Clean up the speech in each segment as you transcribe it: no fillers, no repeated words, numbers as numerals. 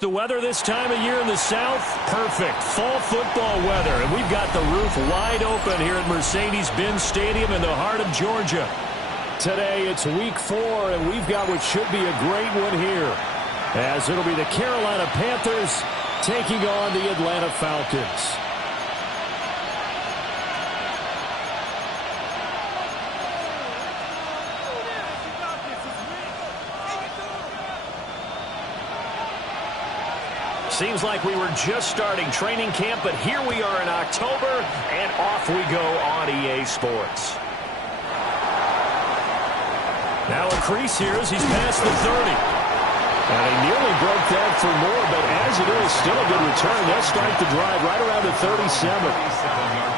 The weather this time of year in the South, perfect. Fall football weather, and we've got the roof wide open here at Mercedes-Benz Stadium in the heart of Georgia. Today, it's week 4, and we've got what should be a great one here, as it'll be the Carolina Panthers taking on the Atlanta Falcons. Seems like we were just starting training camp, but here we are in October, and off we go on EA Sports. Now a crease here as he's past the 30. And he nearly broke that for more, but as it is, still a good return. They'll start the drive right around the 37.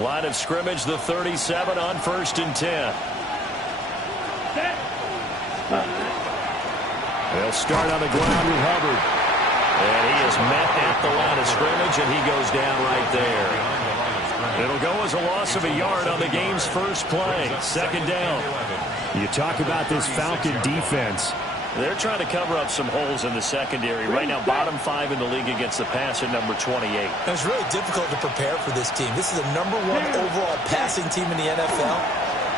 Line of scrimmage, the 37 on 1st and 10. They'll start on the ground with Hubbard. And he is met at the line of scrimmage, and he goes down right there. It'll go as a loss of a yard on the game's first play. 2nd down. You talk about this Falcon defense. They're trying to cover up some holes in the secondary. Right now, bottom 5 in the league against the pass at number 28. It's really difficult to prepare for this team. This is the #1 overall passing team in the NFL,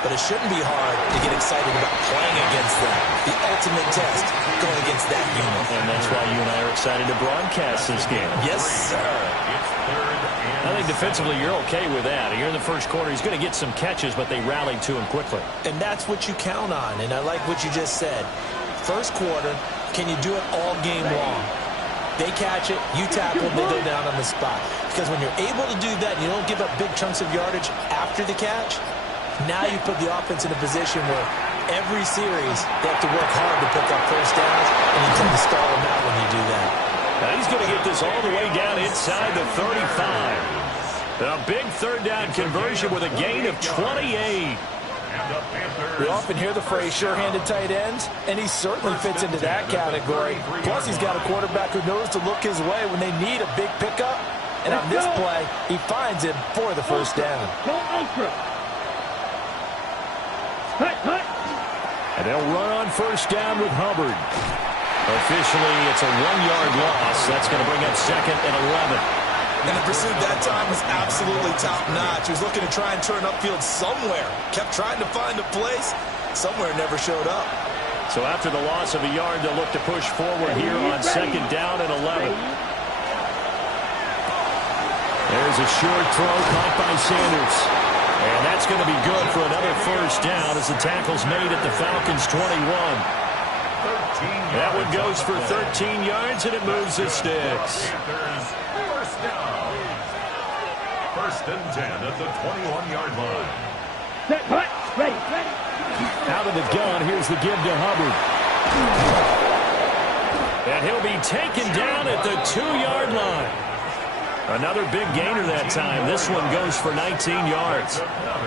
but it shouldn't be hard to get excited about playing against them. The ultimate test going against that unit. And that's why you and I are excited to broadcast this game. Yes, sir. I think defensively you're okay with that. Here in the first quarter, he's going to get some catches, but they rallied to him quickly. And that's what you count on, and I like what you just said. First quarter, can you do it all game long? They catch it, you tackle, they go down on the spot. Because when you're able to do that, you don't give up big chunks of yardage after the catch, now you put the offense in a position where every series, they have to work hard to pick up first downs, and you tend to stall them out when you do that. Now he's going to get this all the way down inside the 35. A big third down conversion with a gain of 28. We often hear the phrase sure-handed tight ends, and he certainly fits into that category. Plus, he's got a quarterback who knows to look his way when they need a big pickup. And on this play, he finds him for the first down. And they'll run on first down with Hubbard. Officially, it's a 1-yard loss. That's going to bring up second and 11. And the pursuit that time was absolutely top-notch. He was looking to try and turn upfield somewhere. Kept trying to find a place. Somewhere never showed up. So after the loss of a yard, they'll look to push forward here on second down and 11. There's a short throw caught by Sanders. And that's going to be good for another first down as the tackle's made at the Falcons' 21. That one goes for 13 yards, and it moves the sticks. First down. First and 10 at the 21-yard line. Ready. Out of the gun, here's the give to Hubbard. And he'll be taken down at the 2-yard line. Another big gainer that time. This one goes for 19 yards.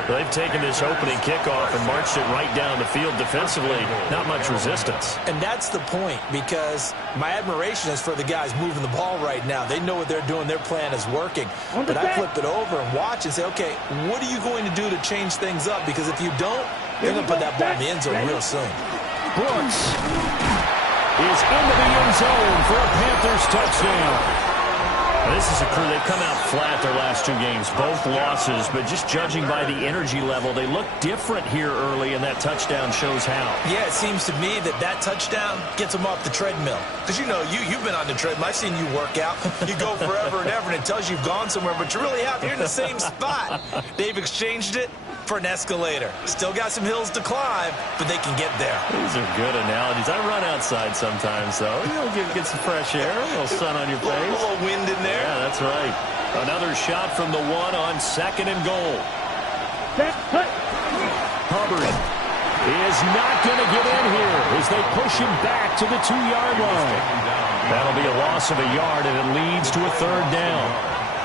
They've taken this opening kickoff and marched it right down the field defensively. Not much resistance. And that's the point, because my admiration is for the guys moving the ball right now. They know what they're doing. Their plan is working. But I flip it over and watch and say, okay, what are you going to do to change things up? Because if you don't, they're going to put that ball in the end zone real soon. Brooks is into the end zone for a Panthers touchdown. This is a crew, they've come out flat their last two games, both losses, but just judging by the energy level, they look different here early, and that touchdown shows how. Yeah, it seems to me that touchdown gets them off the treadmill. Because, you know, you've been on the treadmill. I've seen you work out. You go forever and ever, and it tells you you've gone somewhere, but you really have. You're in the same spot. They've exchanged it for an escalator. Still got some hills to climb, but they can get there. These are good analogies. I run outside sometimes, though. You know, get some fresh air, a little sun on your face. A little wind in there. Yeah, that's right. Another shot from the one on second and goal. Hubbard is not going to get in here as they push him back to the 2-yard line. That'll be a loss of a yard, and it leads to a third down.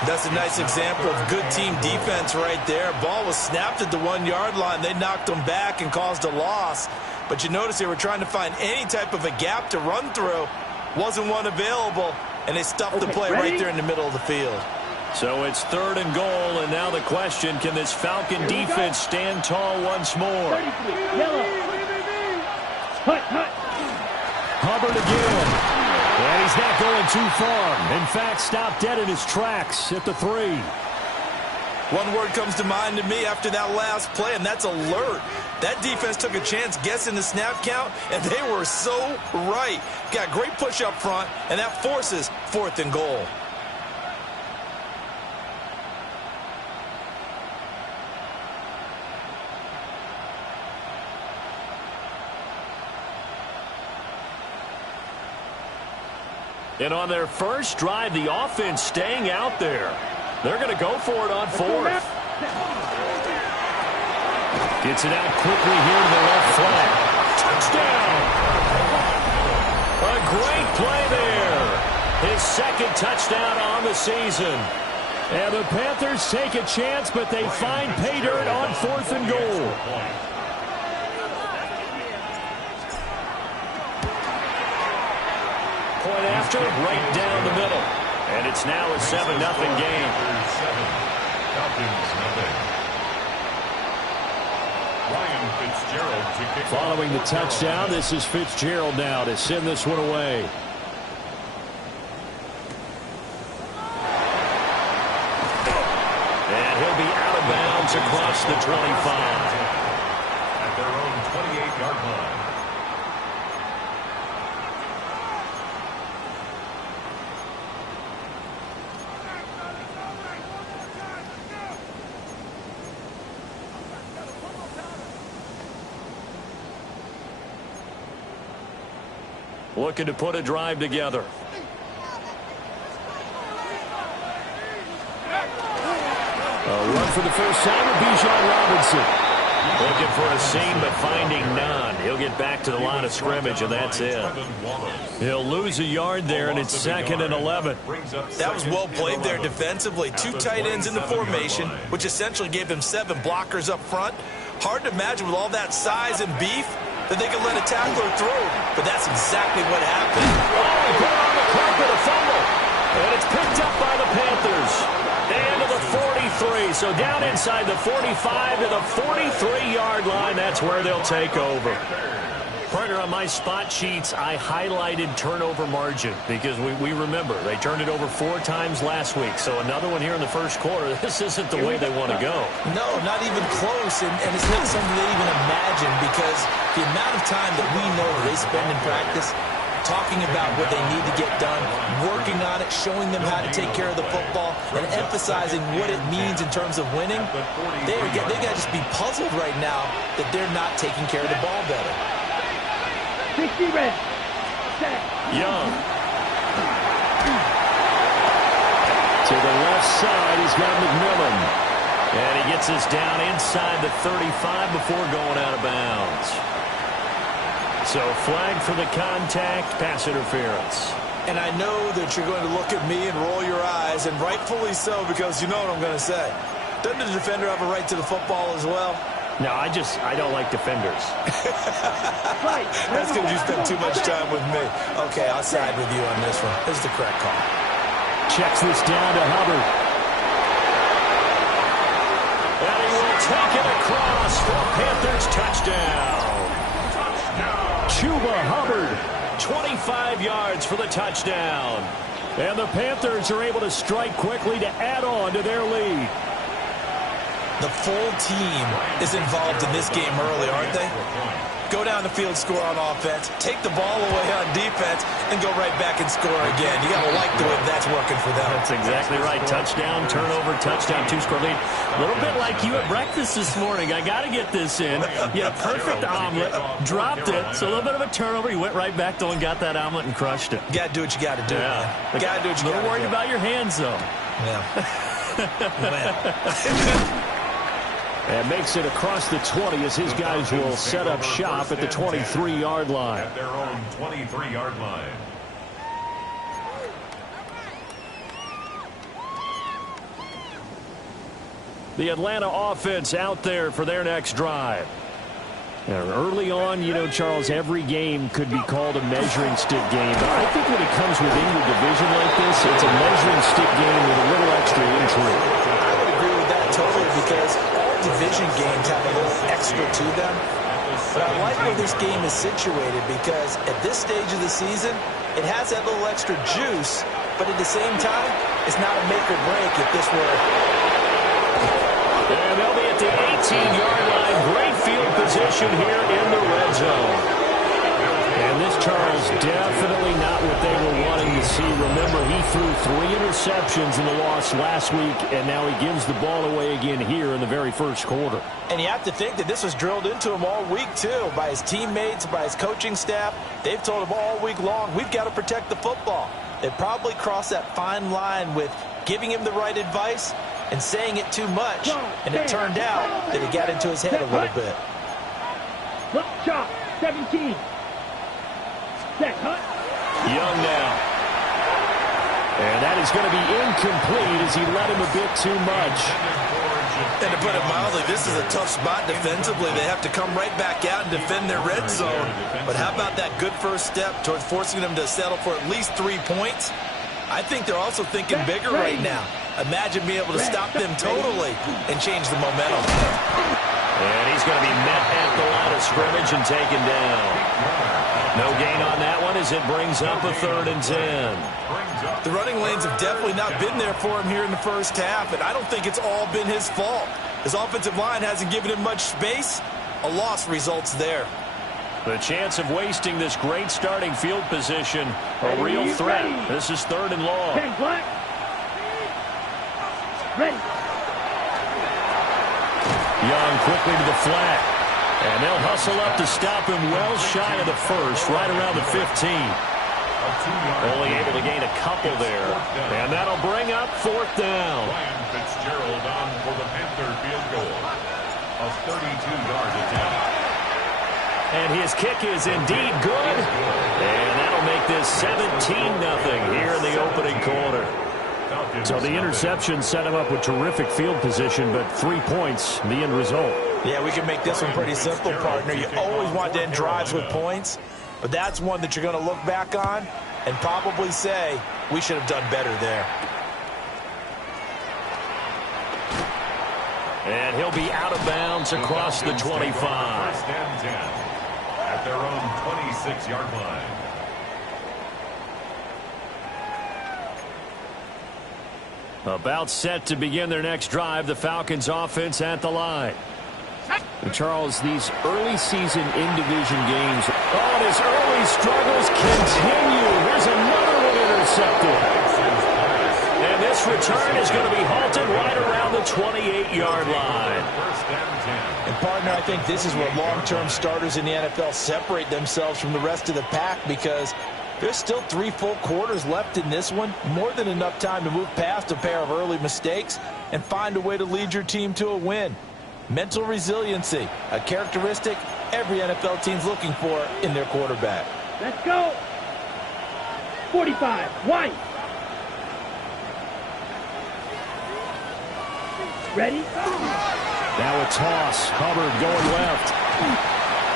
That's a nice example of good team defense right there. Ball was snapped at the 1-yard line. They knocked them back and caused a loss. But you notice they were trying to find any type of a gap to run through. Wasn't one available, and they stuffed the play right there in the middle of the field. So it's third and goal, and now the question, can this Falcon defense stand tall once more? Hubbard again. And he's not going too far. In fact, stopped dead in his tracks at the 3. One word comes to mind to me after that last play, and that's alert. That defense took a chance guessing the snap count, and they were so right. Got great push up front, and that forces fourth and goal. And on their first drive, the offense staying out there. They're going to go for it on fourth. Gets it out quickly here to the left flank. Touchdown! A great play there. His second touchdown on the season. And the Panthers take a chance, but they find pay dirt on fourth and goal. Point after, right down the middle. And it's now a 7-0 game. Following the touchdown, this is Fitzgerald now to send this one away. And he'll be out of bounds across the 25. At their own 28-yard line. Looking to put a drive together. A run for the first time with Bijan Robinson. Looking for a seam, but finding none. He'll get back to the line of scrimmage, and that's it. He'll lose a yard there, and it's 2nd and 11. That was well played there defensively. 2 tight ends in the formation, which essentially gave him 7 blockers up front. Hard to imagine with all that size and beef that they could let a tackler through, but that's exactly what happened. Oh, he put it on the carpet, a fumble, and it's picked up by the Panthers. And to the 43, so down inside the 45 to the 43-yard line. That's where they'll take over. Partner, on my spot sheets, I highlighted turnover margin because we remember they turned it over 4 times last week. So another one here in the first quarter. This isn't the way they want to go. No, not even close, and it's not something they even imagine because the amount of time that we know they spend in practice talking about what they need to get done, working on it, showing them how to take care of the football, and emphasizing what it means in terms of winning. They got to just be puzzled right now that they're not taking care of the ball better. 60 red. Young. To the left side, he's got McMillan. And he gets us down inside the 35 before going out of bounds. So flag for the contact, pass interference. And I know that you're going to look at me and roll your eyes, and rightfully so, because you know what I'm going to say. Doesn't the defender have a right to the football as well? No, I don't like defenders. That's because you spend too much time with me. Okay, I'll side with you on this one. This is the correct call. Checks this down to Hubbard. And he will take it across for a Panthers touchdown. Chuba Hubbard, 25 yards for the touchdown. And the Panthers are able to strike quickly to add on to their lead. The full team is involved in this game early, aren't they? Go down the field, score on offense, take the ball away on defense, and go right back and score again. You got to like the way that's working for them. That's exactly right. Touchdown, turnover, touchdown, 2-score lead. A little bit like you at breakfast this morning. I got to get this in. You had a perfect omelet, dropped it, so a little bit of a turnover. You went right back, though, and got that omelet and crushed it. You got to do what you got to do, man. You got to do what you got to do. A little worried about your hands, though. Yeah. And makes it across the 20 as his guys will set up shop at the 23-yard line. At their own 23-yard line. The Atlanta offense out there for their next drive. Now, early on, you know, Charles, every game could be called a measuring stick game. But I think when it comes within your division like this, it's a measuring stick game with a little extra intrigue. I would agree with that totally because all division games have a little extra to them. But I like where this game is situated because at this stage of the season, it has that little extra juice, but at the same time, it's not a make or break if this were. And they'll be at the 18-yard line. Great field position here in the red zone. And this, Charles, definitely not what they were wanting to see. Remember, he threw 3 interceptions in the loss last week, and now he gives the ball away again here in the very first quarter. And you have to think that this was drilled into him all week, too, by his teammates, by his coaching staff. They've told him all week long, we've got to protect the football. They probably crossed that fine line with giving him the right advice and saying it too much, and it turned out that it got into his head a little bit. Look, chop, 17. Set, cut. Young now. And that is going to be incomplete as he let him a bit too much. And to put it mildly, this is a tough spot defensively. They have to come right back out and defend their red zone. But how about that good first step towards forcing them to settle for at least 3 points? I think they're also thinking bigger right now. Imagine being able to stop them totally and change the momentum. And he's going to be met at the line of scrimmage and taken down. No gain on that one as it brings up a 3rd and 10. The running lanes have definitely not been there for him here in the first half, and I don't think it's all been his fault. His offensive line hasn't given him much space. A loss results there. The chance of wasting this great starting field position, a real threat. This is 3rd and long. 10 black. Ready. Young quickly to the flat. And they'll hustle up to stop him well shy of the first, right around the 15. Only able to gain a couple there. And that'll bring up 4th down. Ryan Fitzgerald on for the Panther field goal. A 32-yard attempt. And his kick is indeed good. And that'll make this 17-0 here in the opening quarter. So the interception set him up with terrific field position, but 3 points, the end result. Yeah, we can make this one pretty simple, partner. You always want to end drives with points, but that's one that you're going to look back on and probably say, we should have done better there. And he'll be out of bounds across the 25. First and 10 at their own 26-yard line. About set to begin their next drive, the Falcons offense at the line. And Charles, these early season in-division games, oh, and his early struggles continue. Here's another one intercepted. And this return is going to be halted right around the 28-yard line. And, partner, I think this is where long-term starters in the NFL separate themselves from the rest of the pack, because there's still 3 full quarters left in this one. More than enough time to move past a pair of early mistakes and find a way to lead your team to a win. Mental resiliency, a characteristic every NFL team's looking for in their quarterback. Let's go. 45, White. Ready? Now a toss. Hubbard going left.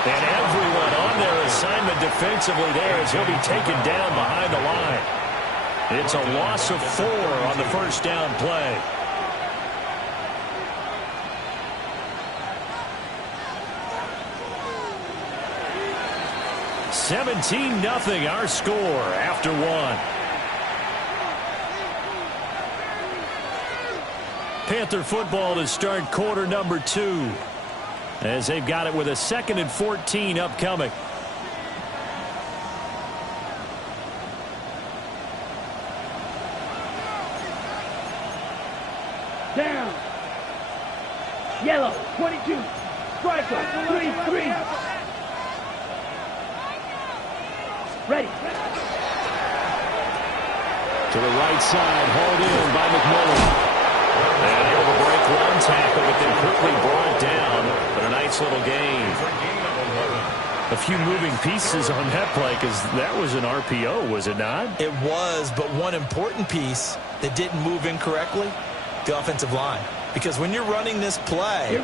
And everyone on their assignment defensively there as he'll be taken down behind the line. It's a loss of 4 on the first down play. $17-0 our score after 1. Panther football to start quarter number 2. As they've got it with a 2nd and 14 upcoming. Down. Yellow, 22. Striker, 33. Ready. To the right side, hauled in by McMullen. And able to break one tackle, but then quickly brought down. But a nice little gain. A few moving pieces on that play, because that was an RPO, was it not? It was, but one important piece that didn't move incorrectly, the offensive line. Because when you're running this play,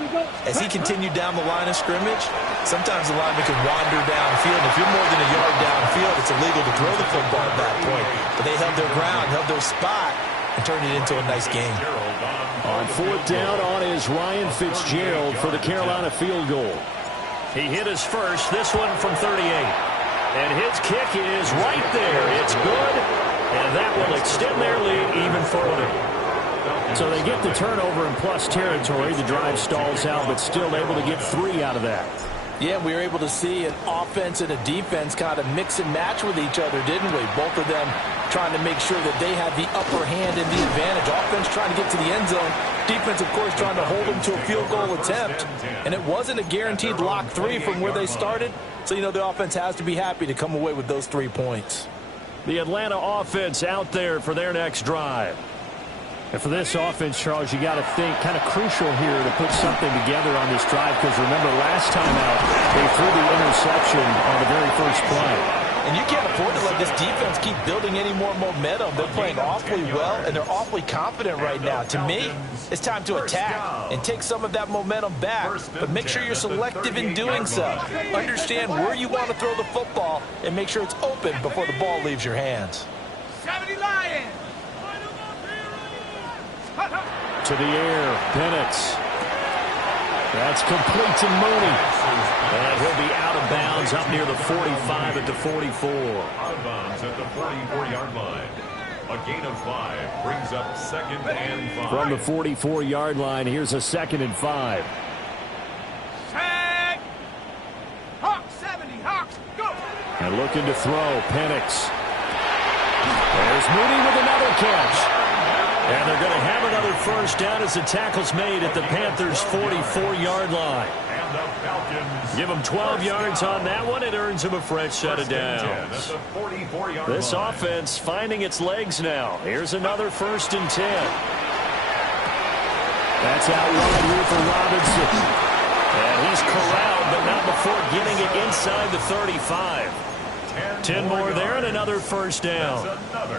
as he continued down the line of scrimmage, sometimes the lineman can wander downfield. If you're more than a yard downfield, it's illegal to throw the football at that point. But they held their ground, held their spot, and turned it into a nice game. On 4th down on is Ryan Fitzgerald for the Carolina field goal. He hit his first, this one from 38. And his kick is right there. It's good, and that will extend their lead even further. So they get the turnover in plus territory. The drive stalls out, but still able to get 3 out of that. Yeah, we were able to see an offense and a defense kind of mix and match with each other, didn't we? Both of them trying to make sure that they had the upper hand and the advantage. Offense trying to get to the end zone. Defense, of course, trying to hold them to a field goal attempt. And it wasn't a guaranteed lock 3 from where they started. So, you know, the offense has to be happy to come away with those 3 points. The Atlanta offense out there for their next drive. And for this offense, Charles, you got to think kind of crucial here to put something together on this drive, because remember last time out, they threw the interception on the very first play. And you can't afford to let this defense keep building any more momentum. They're playing awfully well, and they're awfully confident right now. To me, it's time to attack and take some of that momentum back, but make sure you're selective in doing so. Understand where you want to throw the football and make sure it's open before the ball leaves your hands. 70 Lions. To the air, Penix. That's complete to Mooney. And he'll be out of bounds up near the 45 at the 44. Out of bounds at the 44-yard line. A gain of 5 brings up 2nd and 5. From the 44-yard line, here's a 2nd and 5. Tag. Hawk 70, Hawks, go. And looking to throw, Penix. There's Mooney with another catch. And they're going to have another first down as the tackle's made at the Panthers' 44-yard line. And the Falcons. Give them 12 yards on that one. It earns them a fresh set of downs. This offense finding its legs now. Here's another 1st and 10. That's out wide here for Robinson. And he's corralled, but not before getting it inside the 35. 10 more there and another first down.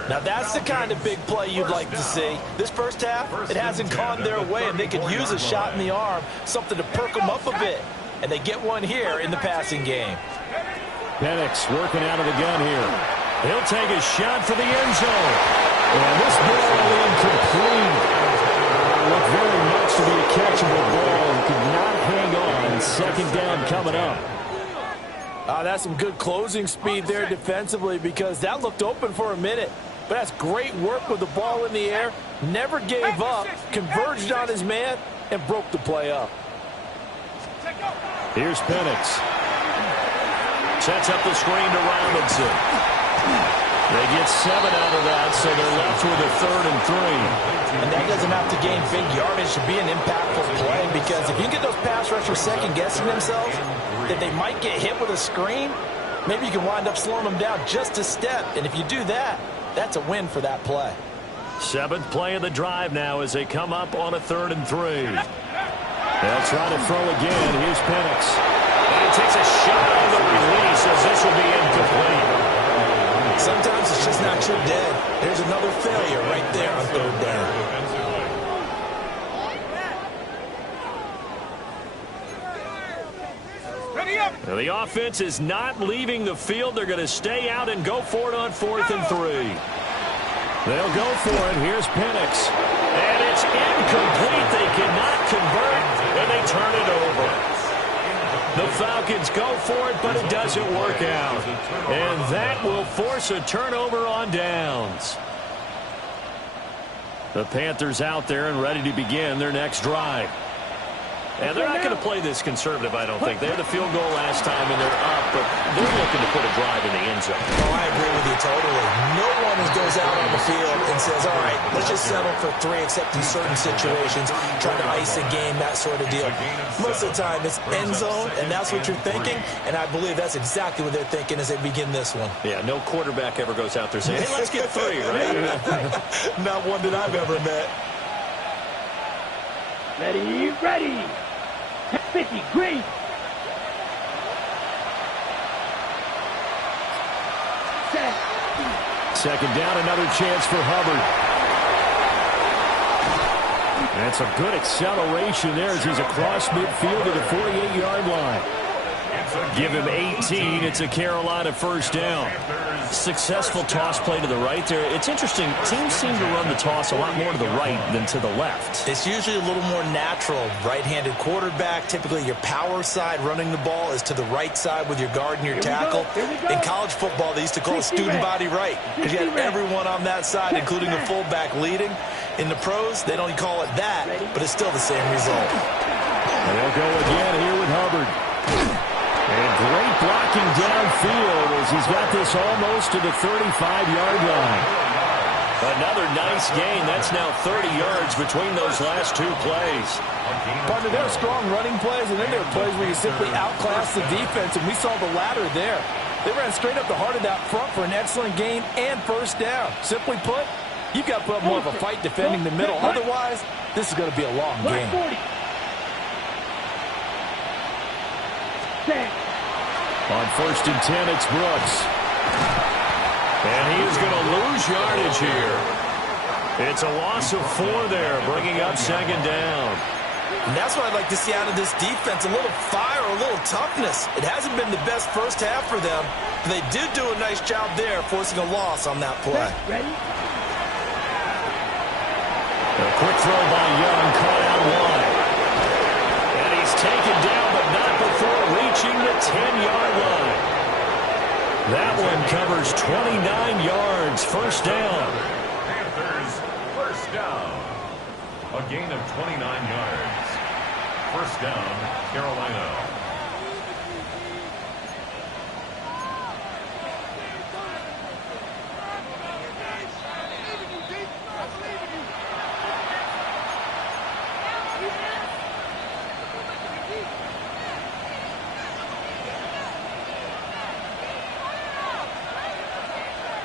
Now that's the kind of big play you'd like to see. This first half, it hasn't gone their way, and they could use a shot in the arm, something to perk them up a bit. And they get one here in the passing game. Penix working out of the gun here. He'll take a shot for the end zone. And this ball incomplete. Looked very much to be a catchable ball. He could not hang on. Second down coming up. That's some good closing speed there defensively, because that looked open for a minute. But that's great work with the ball in the air. Never gave up, converged on his man, and broke the play up. Here's Penix. Sets up the screen to Robinson. They get 7 out of that, so they're left with a 3rd and 3. And that doesn't have to gain big yardage to be an impactful play, because if you get those pass rushers second-guessing themselves, that they might get hit with a screen, maybe you can wind up slowing them down just a step. And if you do that, that's a win for that play. 7th play of the drive now as they come up on a 3rd and 3. They'll try to throw again. Here's Penix. And he takes a shot on the release as this will be incomplete. Sometimes it's just not your day. There's another failure right there on 3rd down. Now the offense is not leaving the field. They're going to stay out and go for it on 4th and 3. They'll go for it. Here's Penix. And it's incomplete. They cannot convert, and they turn it over. The Falcons go for it, but it doesn't work out. And that will force a turnover on downs. The Panthers out there and ready to begin their next drive. And they're not going to play this conservative, I don't think. They had the field goal last time, and they're up, but they're looking to put a drive in the end zone. Oh, I agree with you totally. No one goes out on the field and says, all right, let's just settle for 3, except in certain situations, trying to ice a game, that sort of deal. Most of the time, it's end zone, and that's what you're thinking, and I believe that's exactly what they're thinking as they begin this one. Yeah, no quarterback ever goes out there saying, hey, let's get 3, right? Not one that I've ever met. Ready, ready. 50, green. Set. Second down, another chance for Hubbard. That's a good acceleration there as he's across midfield to the 48-yard line. Give him 18. It's a Carolina first down. Successful toss play to the right there. It's interesting. Teams seem to run the toss a lot more to the right than to the left. It's usually a little more natural. Right-handed quarterback, typically your power side running the ball is to the right side with your guard and your tackle. In college football, they used to call it student body right, because you had everyone on that side, including the fullback, leading. In the pros, they don't call it that, but it's still the same result. And they'll go again here with Hubbard. And great blocking downfield as he's got this almost to the 35-yard line. Another nice gain. That's now 30 yards between those last 2 plays. Partner, there are strong running plays, and then there are plays where you simply outclass the defense, and we saw the latter there. They ran straight up the heart of that front for an excellent gain and first down. Simply put, you've got to put up more of a fight defending the middle. Otherwise, this is going to be a long game. On 1st and 10, it's Brooks. And he is going to lose yardage here. It's a loss of 4 there, bringing up second down. And that's what I'd like to see out of this defense, a little fire, a little toughness. It hasn't been the best first half for them, but they did do a nice job there, forcing a loss on that play. Ready? A quick throw by Young, caught out wide. And he's taken down, but not before reaching the 10-yard line. That one covers 29 yards, first down. Panthers, first down. A gain of 29 yards. First down, Carolina.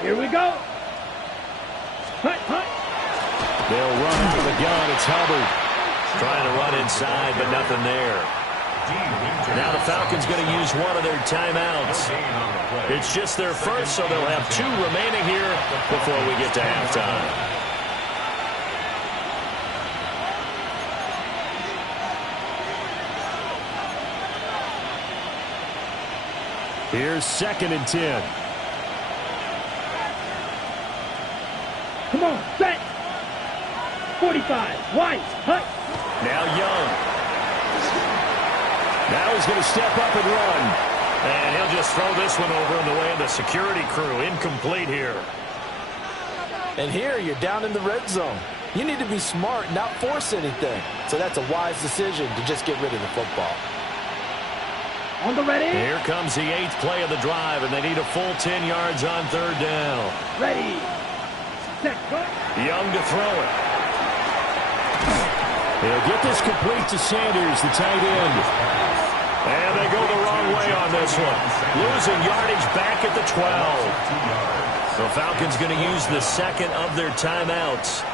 Here we go. Hunt, hunt. They'll run to the gun. It's Hubbard. Trying to run inside, but nothing there. Now the Falcons going to use one of their timeouts. It's just their first, so they'll have 2 remaining here before we get to halftime. Here's 2nd and 10. Come on, set. 45, wide, hut. Now Young. Now he's going to step up and run. And he'll just throw this one over in the way of the security crew. Incomplete here. And here you're down in the red zone. You need to be smart, not force anything. So that's a wise decision to just get rid of the football. On the ready. Here comes the 8th play of the drive, and they need a full 10 yards on 3rd down. Ready. Set, go. Young to throw it. He'll get this complete to Sanders, the tight end. And they go the wrong way on this one. Losing yardage back at the 12. The Falcons going to use the 2nd of their timeouts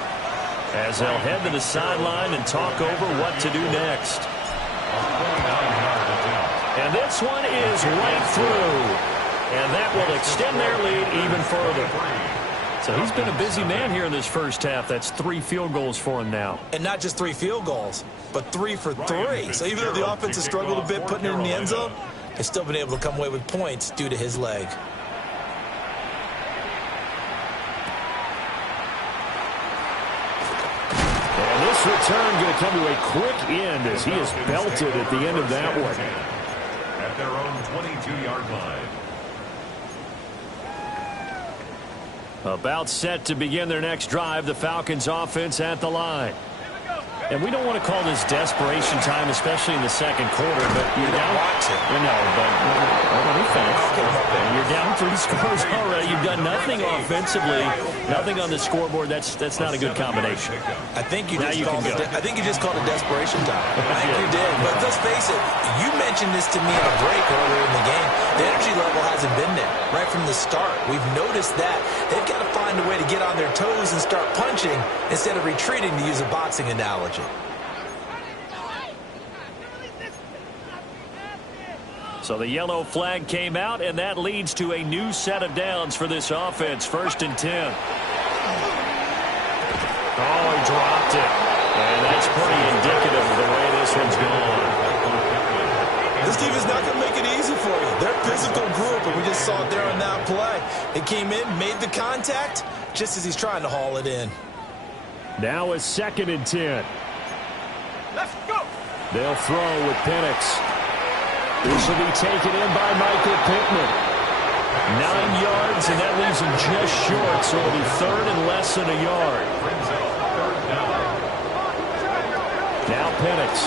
as they'll head to the sideline and talk over what to do next. And this one is right through. And that will extend their lead even further. So he's been a busy man here in this first half. That's 3 field goals for him now. And not just 3 field goals, but 3 for 3. So even though the offense has struggled a bit putting it in the end zone, they've still been able to come away with points due to his leg. And this return going to come to a quick end as he is belted at the end of that one. At their own 22-yard line. About set to begin their next drive, the Falcons offense at the line. And we don't want to call this desperation time, especially in the second quarter, but you're down. Let me finish. You're down 3 scores already. You've done nothing offensively, nothing on the scoreboard. That's not a good combination. I think you just called it desperation time. I think you did. But let's face it, you mentioned this to me in a break earlier in the game. The energy level hasn't been there right from the start. We've noticed that. They've got to find a way to get on their toes and start punching instead of retreating, to use a boxing analogy. So the yellow flag came out, and that leads to a new set of downs for this offense. 1st and 10. Oh, he dropped it. And that's pretty indicative of the way this one's gone. This team is not going to make it easy for you. They're a physical group, and we just saw it there on that play. It came in, made the contact, just as he's trying to haul it in. Now it's 2nd and 10. Let's go. They'll throw with Penix. This will be taken in by Michael Pittman. 9 yards, and that leaves him just short, so it'll be 3rd and less than a yard. Now Penix.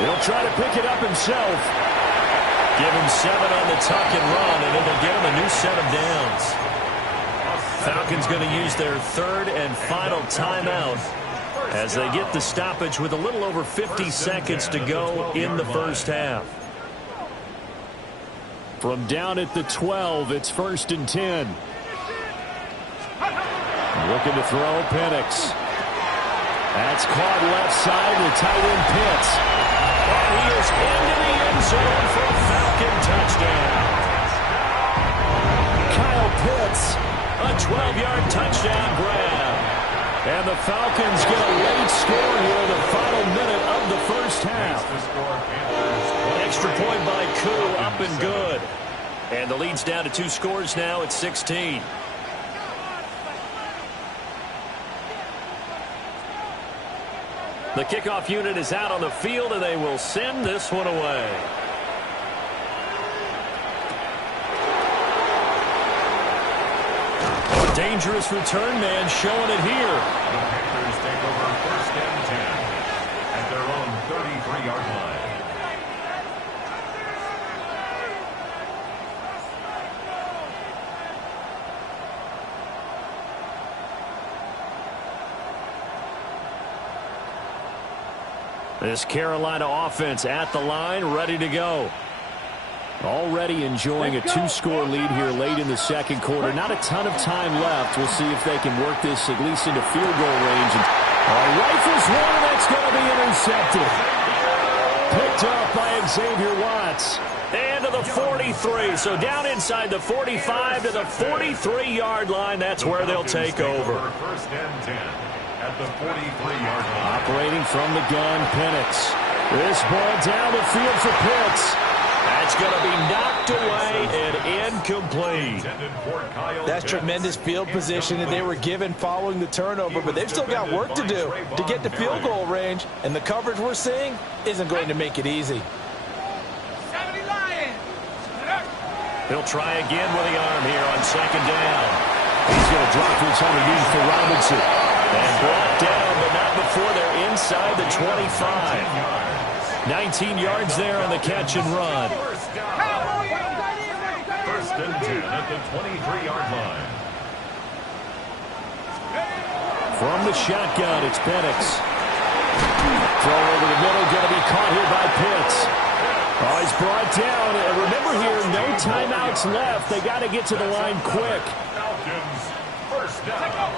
He'll try to pick it up himself. Give him 7 on the tuck and run, and it'll get him a new set of downs. Falcons going to use their 3rd and final timeout as they get the stoppage with a little over 50 seconds to go in the first half. From down at the 12, it's 1st and 10. Looking to throw, Penix. That's caught left side with tight end Pitts. And he is into the end zone for a Falcon touchdown. Kyle Pitts, a 12-yard touchdown grab. And the Falcons get a late score here in the final minute of the first half. Extra point by Koo, up and good. And the lead's down to 2 scores now at 16. The kickoff unit is out on the field, and they will send this one away. A dangerous return man showing it here. The Panthers take over 1st and 10 at their own 33-yard line. This Carolina offense at the line, ready to go. Already enjoying a 2-score lead here late in the second quarter. Not a ton of time left. We'll see if they can work this at least into field goal range. And rifles one, and that's going to be intercepted. picked up by Xavier Watts. And to the 43. So down inside the 45 to the 43-yard line. That's where they'll take over. First and 10 at the 43-yard line. Operating from the gun, Penix. This ball down the field for Pitts. That's going to be knocked away and incomplete. That's tremendous field position that they were given following the turnover, but they've still got work to do to get to field goal range, and the coverage we're seeing isn't going to make it easy. He'll try again with the arm here on second down. He's going to drop this underneath for Robinson. And brought down, but not before they're inside the 25. 19 yards there on the catch and run. First and 10 at the 23-yard line. From the shotgun, it's Penix. Throw over the middle, going to be caught here by Pitts. Oh, he's brought down. And remember here, no timeouts left. They got to get to the line quick. Falcons, first down.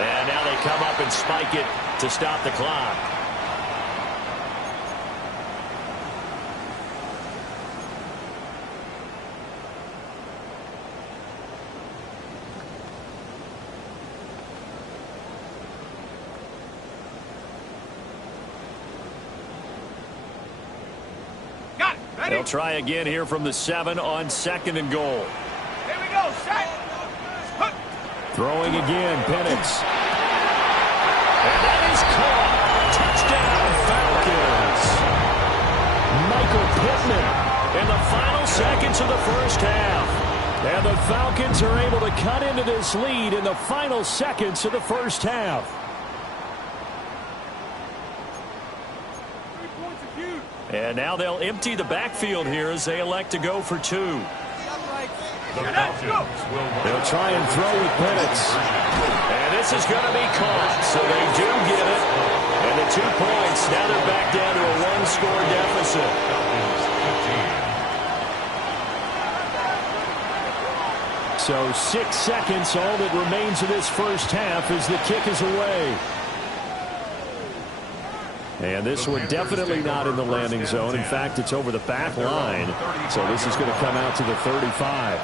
And now they come up and spike it to stop the clock. They'll try again here from the 7 on second and goal. Here we go, set. Throwing again, Penix. And that is caught. Touchdown, Falcons. Michael Pittman in the final seconds of the first half. And the Falcons are able to cut into this lead in the final seconds of the first half. And now they'll empty the backfield here as they elect to go for 2. The Falcons will They'll try and throw with Penix. And this is going to be caught, so they do get it. And the 2 points, now they're back down to a 1-score deficit. So 6 seconds, all that remains of this first half as the kick is away. And this one definitely not in the landing zone. In fact, it's over the back line. So this is going to come out to the 35.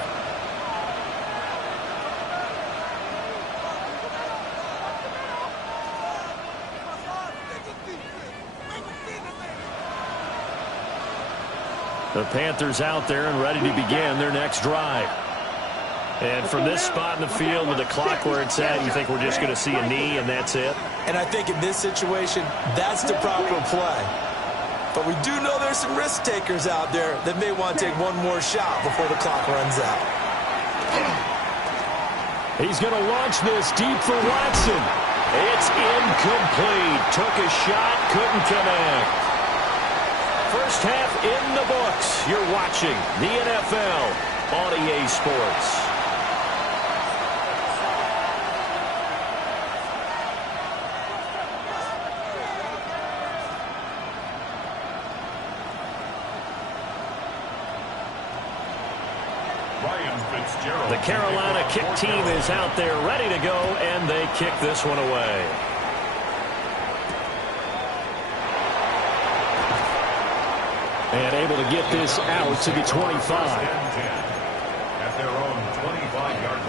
The Panthers out there and ready to begin their next drive. And from this spot in the field with the clock where it's at, you think we're just going to see a knee and that's it? And I think in this situation, that's the proper play. But we do know there's some risk takers out there that may want to take one more shot before the clock runs out. He's going to launch this deep for Watson. It's incomplete. Took a shot, couldn't connect. First half in the books. You're watching the NFL on EA Sports. The Carolina kick team is out there ready to go, and they kick this one away. And able to get this out to the 25. At their own 25-yard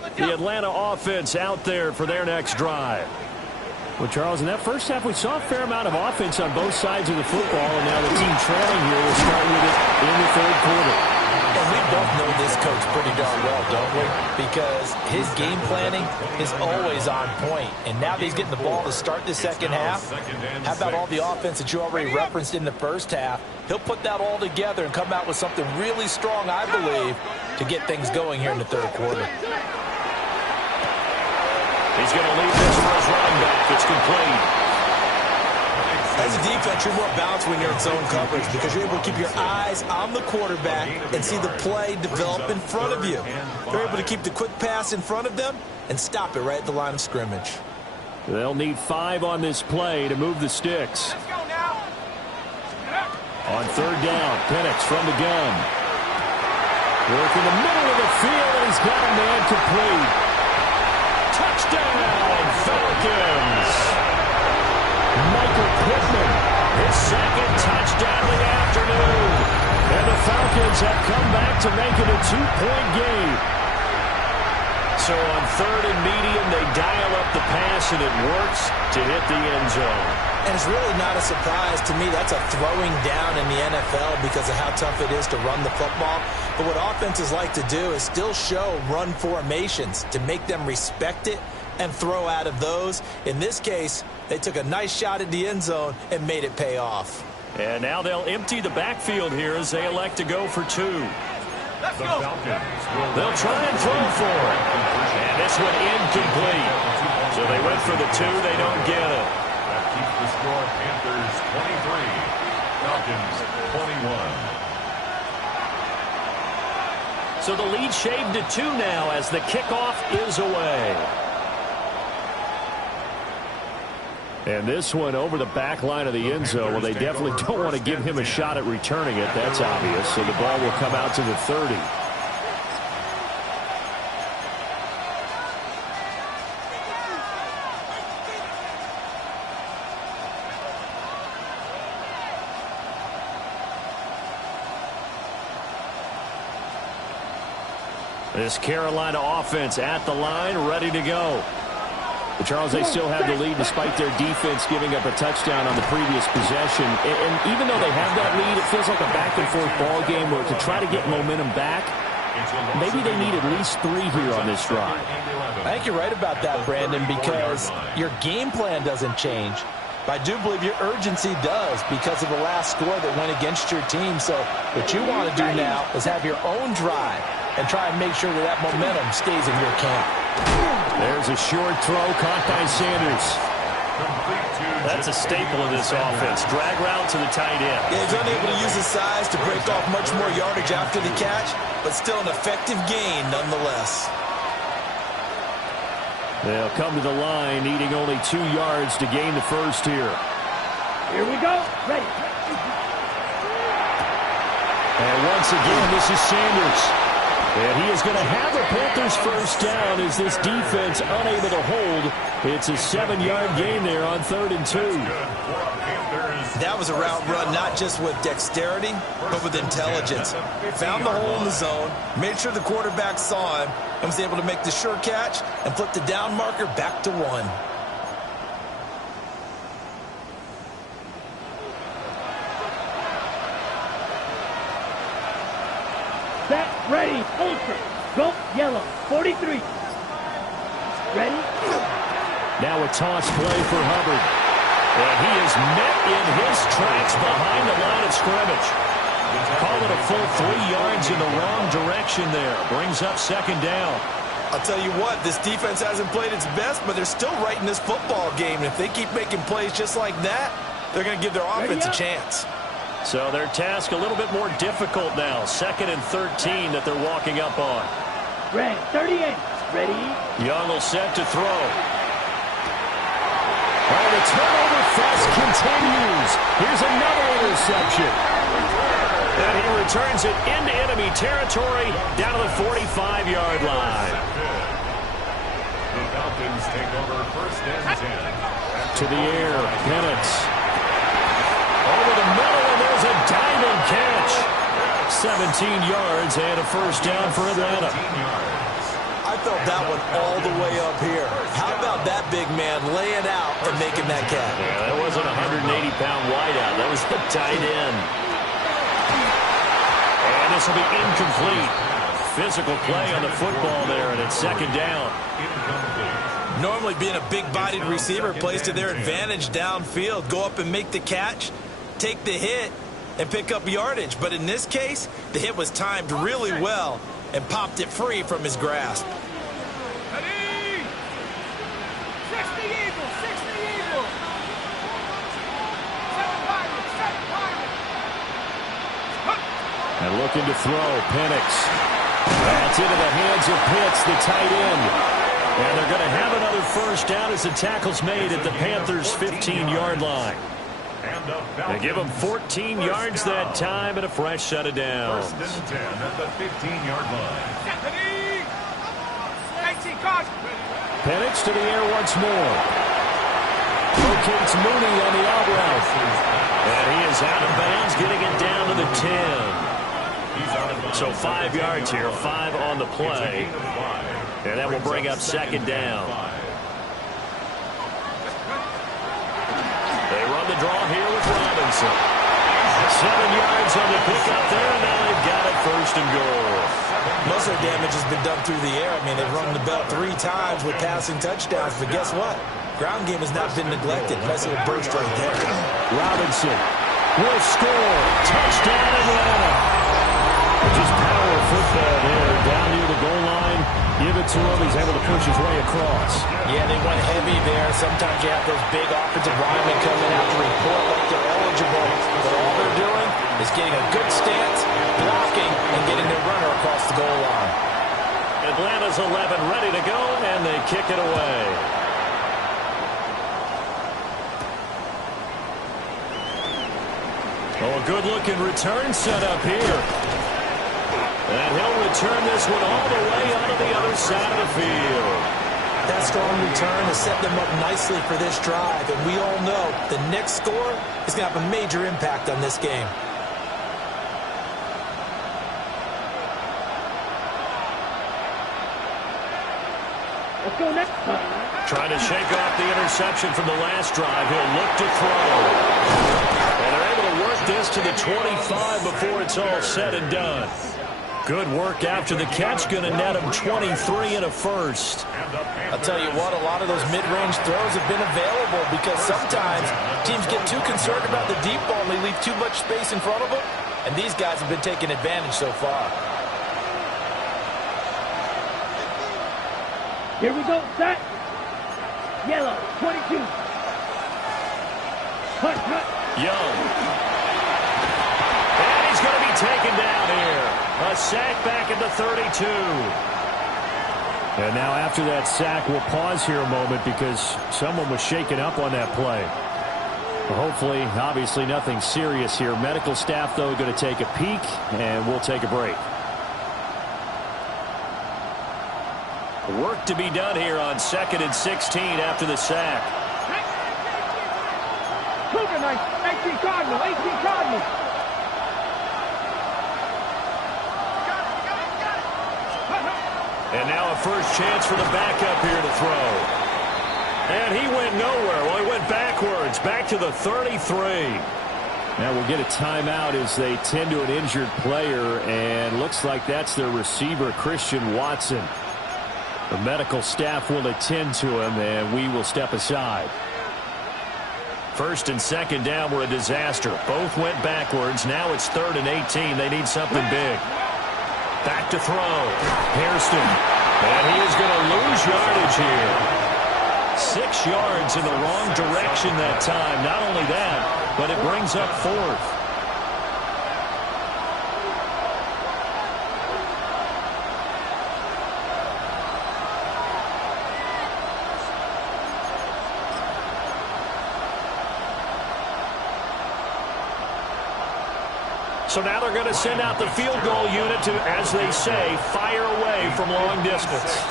line. The Atlanta offense out there for their next drive. Well, Charles, in that first half, we saw a fair amount of offense on both sides of the football, and now the team trailing here will start with it in the third quarter. And we both know this coach pretty darn well, don't we? Because his game planning is always on point. And now that he's getting the ball to start the second half, how about all the offense that you already referenced in the first half? He'll put that all together and come out with something really strong, I believe, to get things going here in the third quarter. He's going to leave this for his running back. It's complete. As a defense, you're more balanced when you're in zone coverage because you're able to keep your eyes on the quarterback and see the play develop in front of you. They're able to keep the quick pass in front of them and stop it right at the line of scrimmage. They'll need 5 on this play to move the sticks. Let's go now. On third down, Penix from the gun. Working the middle of the field, and he's got a man complete. Touchdown, Falcons! Michael Pittman, his second touchdown of the afternoon. And the Falcons have come back to make it a 2-point game. So on 3rd and medium, they dial up the pass, and it works to hit the end zone. And it's really not a surprise to me. That's a throwing down in the NFL because of how tough it is to run the football. But what offenses like to do is still show run formations to make them respect it and throw out of those. In this case, they took a nice shot at the end zone and made it pay off. And now they'll empty the backfield here as they elect to go for 2. They'll try and throw for it. And this one incomplete. So they went for the 2. They don't get it. That keeps the score Panthers 23, Falcons 21. So the lead shaved to 2 now as the kickoff is away. And this one over the back line of the end zone. Well, they definitely don't want to give him a shot at returning it. That's obvious. So the ball will come out to the 30. This Carolina offense at the line, ready to go. But Charles, they still have the lead despite their defense giving up a touchdown on the previous possession. And even though they have that lead, it feels like a back-and-forth ball game where to try to get momentum back, maybe they need at least 3 here on this drive. I think you're right about that, Brandon, because your game plan doesn't change. But I do believe your urgency does because of the last score that went against your team. So what you want to do now is have your own drive and try and make sure that that momentum stays in your camp. There's a short throw caught by Sanders. That's a staple of this offense. Drag route to the tight end. Yeah, he's unable to use his size to break off much more yardage after the catch, but still an effective gain nonetheless. They'll come to the line, needing only 2 yards to gain the first here. Here we go. Ready. And once again, this is Sanders. And he is going to have the Panthers first down as this defense unable to hold. It's a 7-yard gain there on 3rd and 2. That was a route run not just with dexterity, but with intelligence. Found the hole in the zone, made sure the quarterback saw him, and was able to make the sure catch and flip the down marker back to 1. Set, ready, ultra. Go, yellow, 43. Ready? Now a toss play for Hubbard. And he is met in his tracks behind the line of scrimmage. Call it a full 3 yards in the wrong direction there. Brings up 2nd down. I'll tell you what, this defense hasn't played its best, but they're still right in this football game. And if they keep making plays just like that, they're going to give their offense a chance. So their task a little bit more difficult now. 2nd and 13 that they're walking up on. Red, 38. Ready? Young will set to throw. Oh, the turnover fest continues. Here's another interception. And he returns it into enemy territory down to the 45-yard line. The Falcons take over 1st and 10. To the air, Penix. Over the middle, and there's a diving catch. 17 yards and a first down for Atlanta. I felt that one all the way up here. How about that big man laying out and making that catch? Yeah, that wasn't a 180-pound wideout. That was the tight end. And this will be incomplete. Physical play on the football there, and it's 2nd down. Normally being a big-bodied receiver plays to their advantage downfield. Go up and make the catch, take the hit, and pick up yardage. But in this case, the hit was timed really well and popped it free from his grasp. Ready? 60 Eagles, 60 Eagles. 7 Pirates, 7 Pirates. And looking to throw, Penix. That's into the hands of Pitts, the tight end. And they're going to have another first down as the tackle's made at the Panthers' 15-yard line. They give him 14 yards that time and a fresh set of downs. First and 10 at the 15-yard line. Penix to the air once more. Locates Mooney on the out route. And he is out of bounds, getting it down to the 10. So 5 yards here, 5 on the play. And that will bring up second down. They run the draw here with Robinson. 7 yards on the pickup there, and now they've got it first and goal. Most of the damage has been done through the air. I mean, they've rung the bell 3 times with passing touchdowns, but guess what? Ground game has not been neglected. Nice little burst right there. Robinson will score. Touchdown, Atlanta. Just power football there. Down near the goal line. Give it to him. He's able to push his way across. Yeah, they went heavy there. Sometimes you have those big offensive linemen coming out to report like they're eligible. But all they're doing is getting a good stance, blocking, and getting their runner across the goal line. Atlanta's 11 ready to go, and they kick it away. Oh, a good-looking return set up here. And he'll return this one all the way onto the other side of the field. That strong return has set them up nicely for this drive, and we all know the next score is going to have a major impact on this game. Let's go next. Trying to shake off the interception from the last drive. He'll look to throw. And they're able to work this to the 25 before it's all said and done. Good work after the catch. Going to net him 23 and a first. I'll tell you what, a lot of those mid-range throws have been available because sometimes teams get too concerned about the deep ball and they leave too much space in front of them. And these guys have been taking advantage so far. Here we go, set. Yellow, 22. Hut, hut. Young. And he's going to be taken down here. A sack back at the 32. And now after that sack, we'll pause here a moment because someone was shaken up on that play. Hopefully, obviously nothing serious here. Medical staff, though, going to take a peek, and we'll take a break. Work to be done here on 2nd and 16 after the sack. Cougar knife, 18 Cardinal, 18 Cardinal. And now a first chance for the backup here to throw. And he went nowhere. Well, he went backwards, back to the 33. Now we'll get a timeout as they tend to an injured player, and looks like that's their receiver, Christian Watson. The medical staff will attend to him, and we will step aside. 1st and 2nd down were a disaster. Both went backwards. Now it's 3rd and 18. They need something big. Back to throw. Hairston. And he is going to lose yardage here. 6 yards in the wrong direction that time. Not only that, but it brings up 4th. So now they're going to send out the field goal unit to, as they say, fire away from long distance.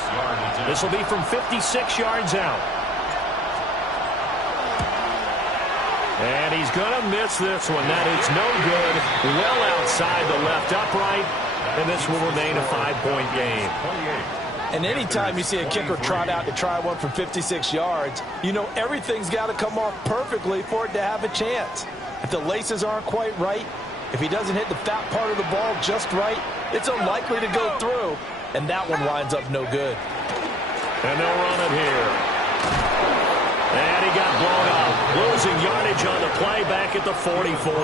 This will be from 56 yards out. And he's going to miss this one. That is no good. Well outside the left upright. And this will remain a 5-point game. And anytime you see a kicker trot out to try one from 56 yards, you know everything's got to come off perfectly for it to have a chance. If the laces aren't quite right, if he doesn't hit the fat part of the ball just right, it's unlikely to go through. And that one winds up no good. And they'll run it here. And he got blown up. Losing yardage on the play back at the 44.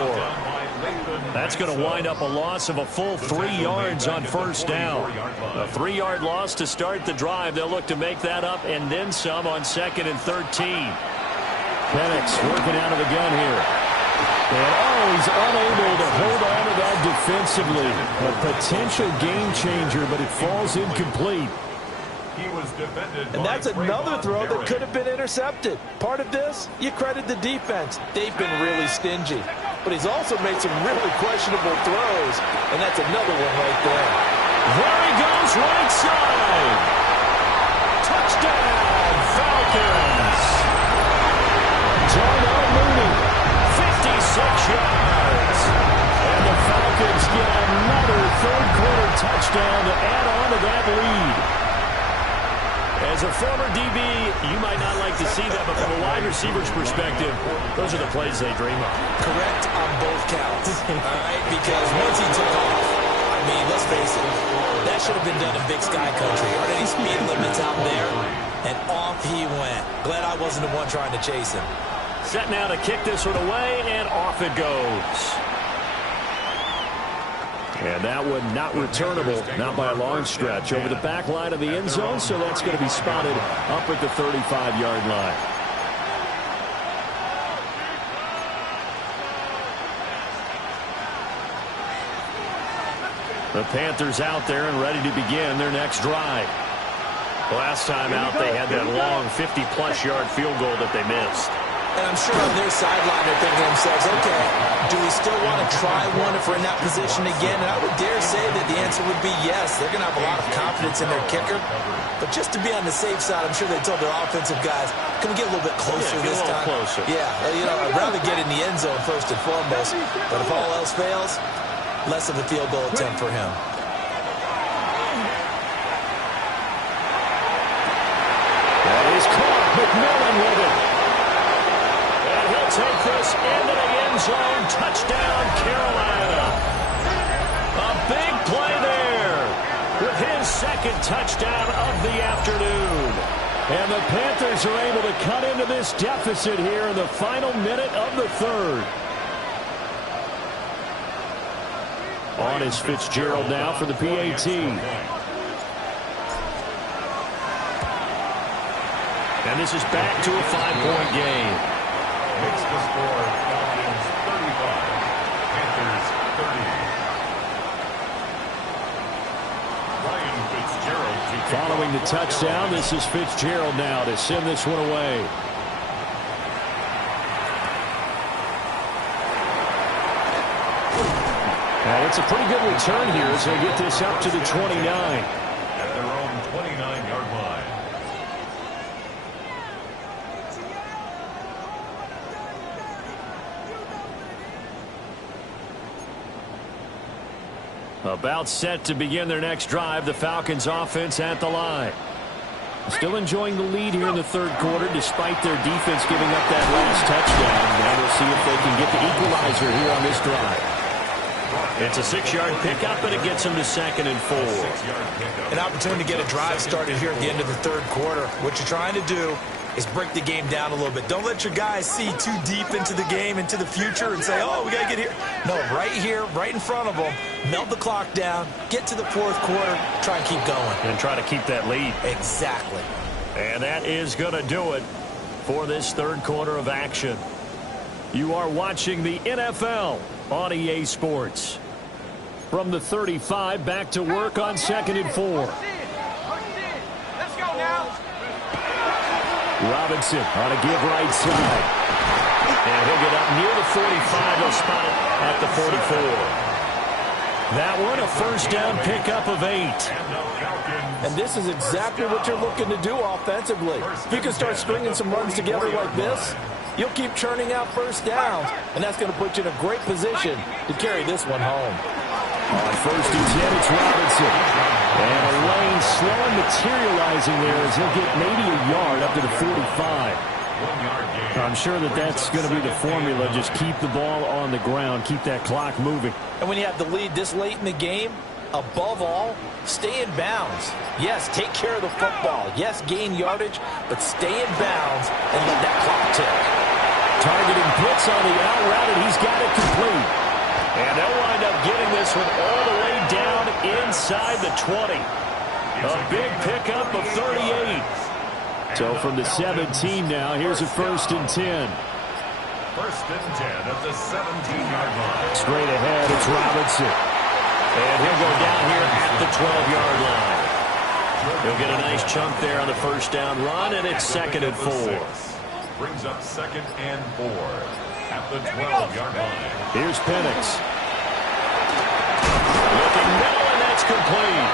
That's going to wind up a loss of a full 3 yards on first down. A 3-yard loss to start the drive. They'll look to make that up and then some on 2nd and 13. Penix working out of the gun here. And, he's unable to hold on to that defensively. A potential game changer, but it falls incomplete. He was defended And that's by another Trayvon throw that Merritt. could have been intercepted. Part of this, you credit the defense. They've been really stingy. But he's also made some really questionable throws, and that's another one right there. There he goes, right side. Touchdown, Falcons. Darnell Mooney, 56 yards. And the Falcons get another third-quarter touchdown to add on to that lead. As a former DB, you might not like to see that, but from a wide receiver's perspective, those are the plays they dream of. Correct on both counts. All right, because once he took off, I mean, let's face it, that should have been done in Big Sky Country. Aren't any speed limits out there? And off he went. Glad I wasn't the one trying to chase him. Set now to kick this one away, and off it goes. And that one not returnable, not by a long stretch, over the back line of the end zone, so that's going to be spotted up at the 35-yard line. The Panthers out there and ready to begin their next drive. Last time out, they had that long 50-plus yard field goal that they missed. And I'm sure on their sideline they're thinking to themselves, okay, do we still want to try one if we're in that position again? And I would dare say that the answer would be yes. They're going to have a lot of confidence in their kicker. But just to be on the safe side, I'm sure they told their offensive guys, can we get a little bit closer this time? Closer. Yeah, you know, I'd rather get in the end zone first and foremost. But if all else fails, less of a field goal attempt for him. That is caught. McMillan with it. And he'll take this into the end zone. Touchdown, Carolina. A big play there with his second touchdown of the afternoon. And the Panthers are able to cut into this deficit here in the final minute of the third. On is Fitzgerald now for the PAT. And this is back to a 5-point game. Makes the score Falcons 35, Panthers 30. Ryan Fitzgerald. Following the touchdown, this is Fitzgerald now to send this one away. And it's a pretty good return here as they get this up to the 29. At their own 29-yard line. About set to begin their next drive, the Falcons offense at the line. Still enjoying the lead here in the third quarter despite their defense giving up that last touchdown. Now we'll see if they can get the equalizer here on this drive. It's a 6-yard pickup, and it gets them to 2nd and 4. An opportunity to get a drive started here at the end of the third quarter. What you're trying to do is break the game down a little bit. Don't let your guys see too deep into the game, into the future, and say, oh, we got to get here. No, right here, right in front of them, melt the clock down, get to the fourth quarter, try and keep going. And try to keep that lead. Exactly. And that is going to do it for this third quarter of action. You are watching the NFL on EA Sports. From the 35, back to work on 2nd and 4. Let's go now. Robinson on a give right side. And he'll get up near the 45. He'll spot it at the 44. That one, a first down pickup of 8. And this is exactly what you're looking to do offensively. If you can start stringing some runs together like this, you'll keep churning out first downs, and that's going to put you in a great position to carry this one home. On 1st and 10, it's Robinson. And a lane slow and materializing there as he'll get maybe a yard up to the 45. I'm sure that that's going to be the formula. Just keep the ball on the ground, keep that clock moving. And when you have the lead this late in the game, above all, stay in bounds. Yes, take care of the football. Yes, gain yardage, but stay in bounds and let that clock tick. Targeting blitz on the out route, and he's got it complete. And they'll wind up getting this one all the way down inside the 20. A big pickup of 38. So from the 17 now, here's a 1st and 10. 1st and 10 at the 17-yard line. Straight ahead, it's Robinson. And he'll go down here at the 12-yard line. He'll get a nice chunk there on the first down run, and it's 2nd and 4. Brings up 2nd and 4 at the 12-yard line. Here's Penix. Looking middle, and that's complete.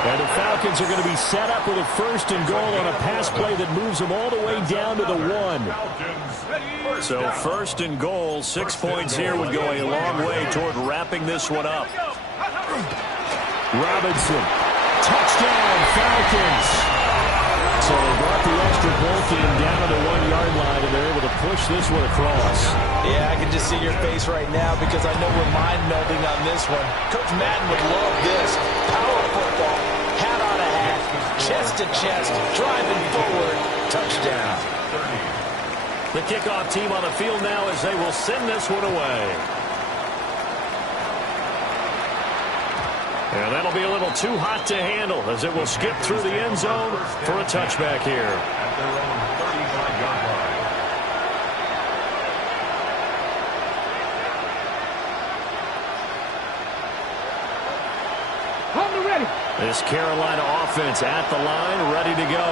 And the Falcons are going to be set up with a 1st and goal on a pass play that moves them all the way down to the 1. So 1st and goal, 6 points here would go a long way toward wrapping this one up. Robinson, touchdown, Falcons. So they brought the extra point team down to the 1-yard line, and they're able to push this one across. Yeah, I can just see your face right now because I know we're mind-melding on this one. Coach Madden would love this. Power football, hat on a hat, chest to chest, driving forward, touchdown. The kickoff team on the field now as they will send this one away. And that'll be a little too hot to handle as it will skip through the end zone for a touchback here. At their own 35-yard line. This Carolina offense at the line, ready to go.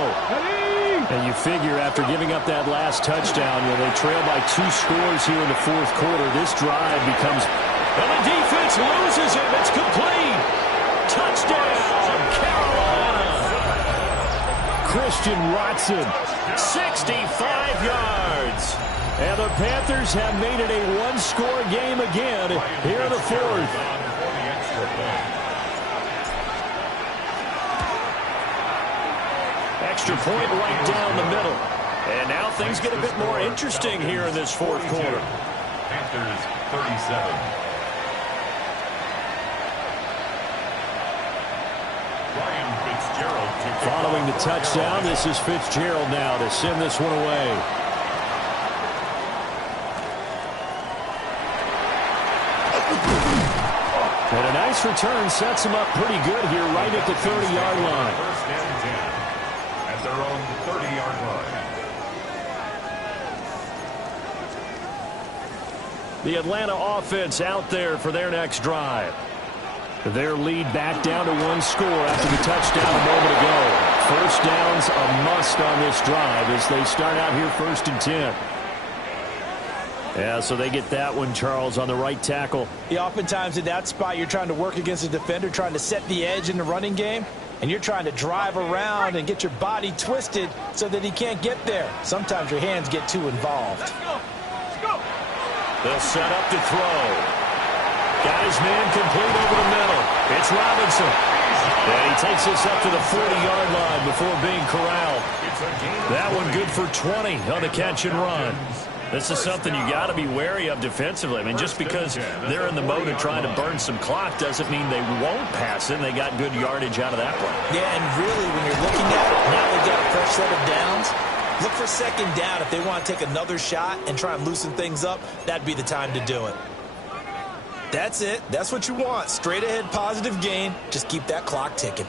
And you figure after giving up that last touchdown, when they trail by 2 scores here in the 4th quarter, this drive becomes... And the defense loses him. It's complete. Touchdown, Carolina. Christian Watson, 65 yards. And the Panthers have made it a 1-score game again here in the 4th. Extra point right down the middle. And now things get a bit more interesting here in this 4th quarter. Panthers 37. Following the touchdown, this is Fitzgerald now to send this one away. And a nice return sets him up pretty good here right at the 30-yard line. 1st and 10 at their own 30-yard line. The Atlanta offense out there for their next drive. Their lead back down to 1 score after the touchdown a moment ago. 1st down's a must on this drive as they start out here 1st and 10. Yeah, so they get that one, Charles, on the right tackle. Yeah, oftentimes in that spot, you're trying to work against a defender, trying to set the edge in the running game, and you're trying to drive around and get your body twisted so that he can't get there. Sometimes your hands get too involved. They'll set up to throw. Got his man complete over the middle. It's Robinson. And he takes this up to the 40-yard line before being corralled. That one good for 20 on the catch and run. This is something you got to be wary of defensively. I mean, just because they're in the mode of trying to burn some clock doesn't mean they won't pass it. And they got good yardage out of that play. Yeah, and really, when you're looking at it, now they've got a fresh set of downs. Look for 2nd down. If they want to take another shot and try and loosen things up, that'd be the time to do it. That's it. That's what you want. Straight ahead, positive gain. Just keep that clock ticking.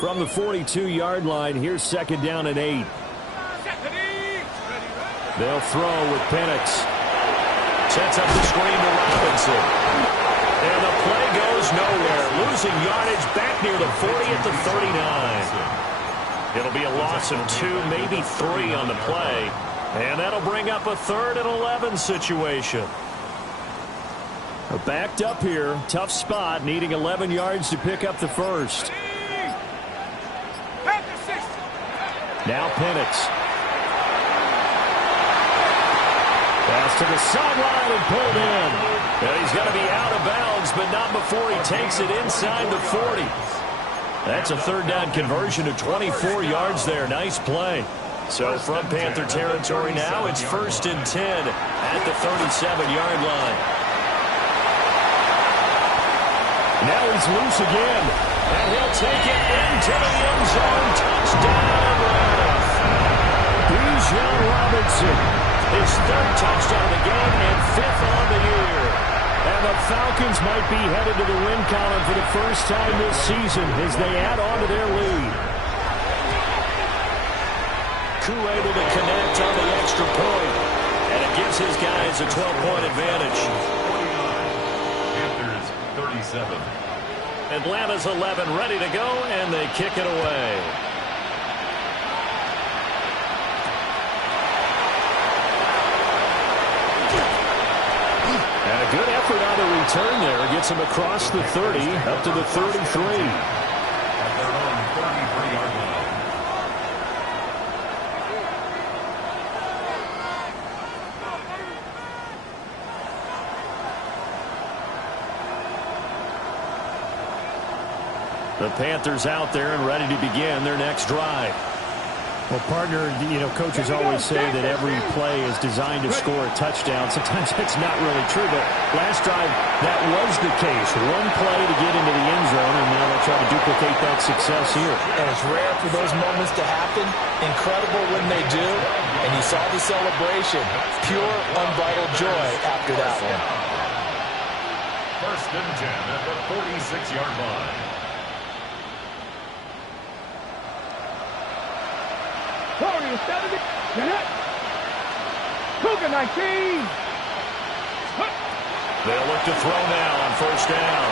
From the 42-yard line, here's 2nd down and 8. They'll throw with Penix. Sets up the screen to Robinson. And the play goes nowhere. Losing yardage back near the 40 at the 39. It'll be a loss of 2, maybe 3 on the play. And that'll bring up a 3rd and 11 situation. Backed up here. Tough spot. Needing 11 yards to pick up the 1st. Now Penix. Pass to the sideline and pulled in. And he's got to be out of bounds, but not before he takes it inside the 40. That's a 3rd down conversion of 24 yards there. Nice play. So from Panther territory now, it's 1st and 10 at the 37-yard line. Now he's loose again, and he'll take it into the end zone. Touchdown, Ralph. Bijan Robinson, his 3rd touchdown of the game and 5th on the year. And the Falcons might be headed to the win column for the first time this season as they add on to their lead. Koo able to connect on the extra point, and it gives his guys a 12-point advantage. Panthers 37. Atlanta's 11 ready to go, and they kick it away. And a good effort on the return there. Gets him across the 30, up to the 33. At their own 33-yard line. The Panthers out there and ready to begin their next drive. Well, partner, coaches always say that every play is designed to score a touchdown. Sometimes that's not really true, but last drive, that was the case. One play to get into the end zone, and now they'll try to duplicate that success here. And it's rare for those moments to happen. Incredible when they do. And you saw the celebration. Pure, unbridled joy after that one. First and 10 at the 46-yard line. Warriors, 70. Cougar 19. They'll look to throw now on first down.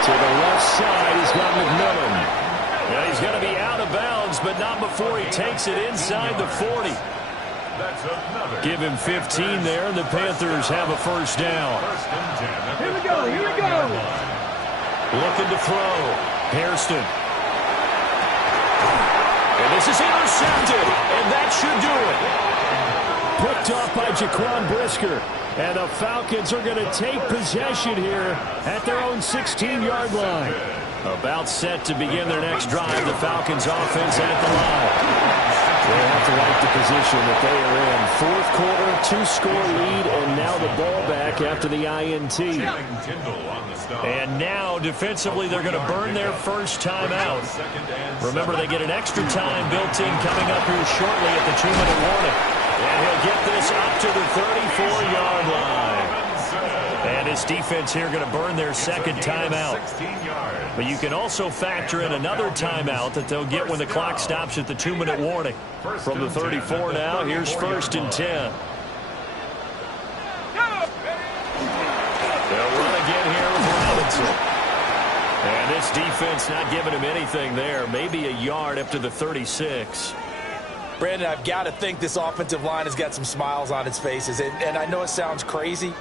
To the left side, he's got McMillan. Yeah, he's going to be out of bounds, but not before he takes it inside the 40. That's another. Give him 15 there, and the Panthers have a first down. First and 10 at Here the we go, here we go. 30-yard line. Looking to throw. Hairston. And this is intercepted, and that should do it. Picked off by Jaquan Brisker. And the Falcons are going to take possession here at their own 16-yard line. About set to begin their next drive, the Falcons offense at the line. They have to like the position that they are in. Fourth quarter, two-score lead, and now the ball back after the INT. And now, defensively, they're going to burn their first time out. Remember, they get an extra time built in coming up here shortly at the 2-minute warning. And he'll get this up to the 34-yard line. And his defense here going to burn their second timeout. But you can also factor in another timeout that they'll get when the clock stops at the 2-minute warning. From the 34 now, here's first and 10. They'll run again here with Robinson. And this defense not giving him anything there. Maybe a yard up to the 36. Brandon, I've got to think this offensive line has got some smiles on its faces. And I know it sounds crazy,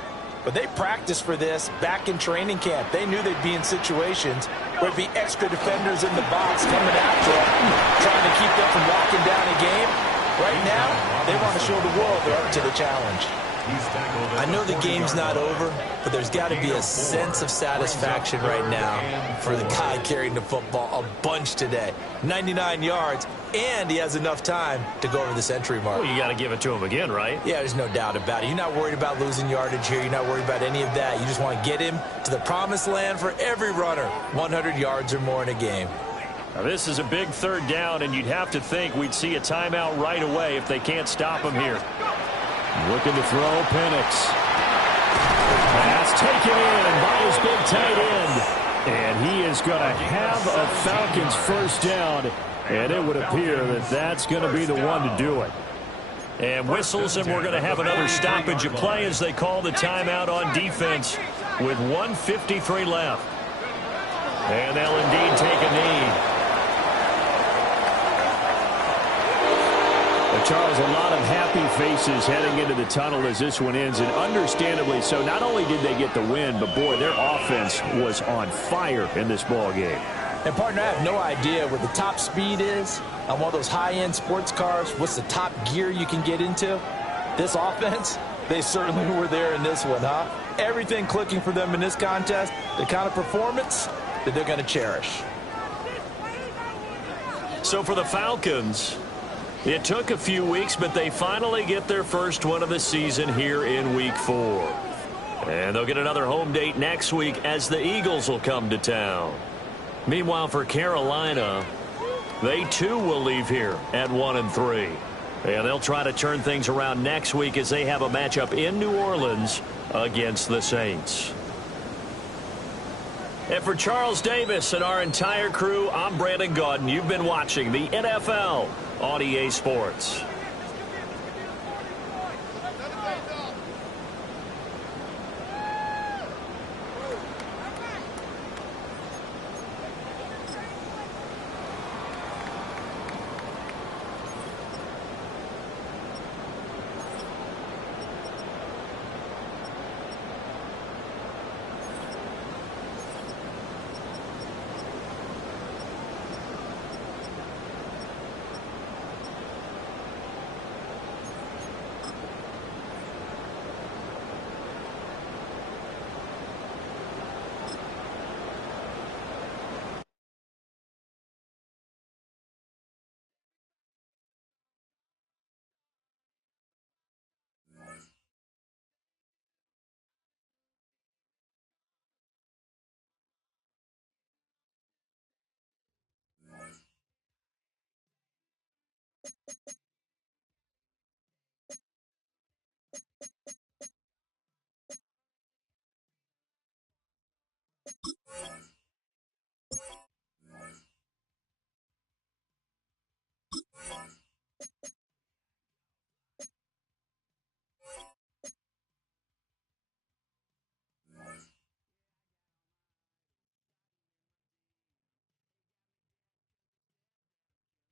but they practiced for this back in training camp. They knew they'd be in situations where it'd be extra defenders in the box coming after them, trying to keep them from locking down a game. Right now, they want to show the world they're up to the challenge. I know the game's not over, but there's got to be a sense of satisfaction right now for the guy carrying the football a bunch today. 99 yards, and he has enough time to go over the century mark. Well, you got to give it to him again, right? Yeah, there's no doubt about it. You're not worried about losing yardage here. You're not worried about any of that. You just want to get him to the promised land for every runner. 100 yards or more in a game. Now, this is a big third down, and you'd have to think we'd see a timeout right away if they can't stop him here. Looking to throw, Penix. Pass taken in by his big tight end. And he is going to have a Falcons first down. And it would appear that that's going to be the one to do it. And whistles, and we're going to have another stoppage of play as they call the timeout on defense with 1:53 left. And they'll indeed take a knee. Charles, a lot of happy faces heading into the tunnel as this one ends, and understandably so. Not only did they get the win, but, boy, their offense was on fire in this ball game. And, partner, I have no idea what the top speed is on one of those high-end sports cars. What's the top gear you can get into? This offense, they certainly were there in this one, huh? Everything clicking for them in this contest, the kind of performance that they're going to cherish. So for the Falcons, it took a few weeks, but they finally get their first one of the season here in Week 4. And they'll get another home date next week as the Eagles will come to town. Meanwhile, for Carolina, they too will leave here at 1-3. And they'll try to turn things around next week as they have a matchup in New Orleans against the Saints. And for Charles Davis and our entire crew, I'm Brandon Gaudin. You've been watching the NFL on EA Sports.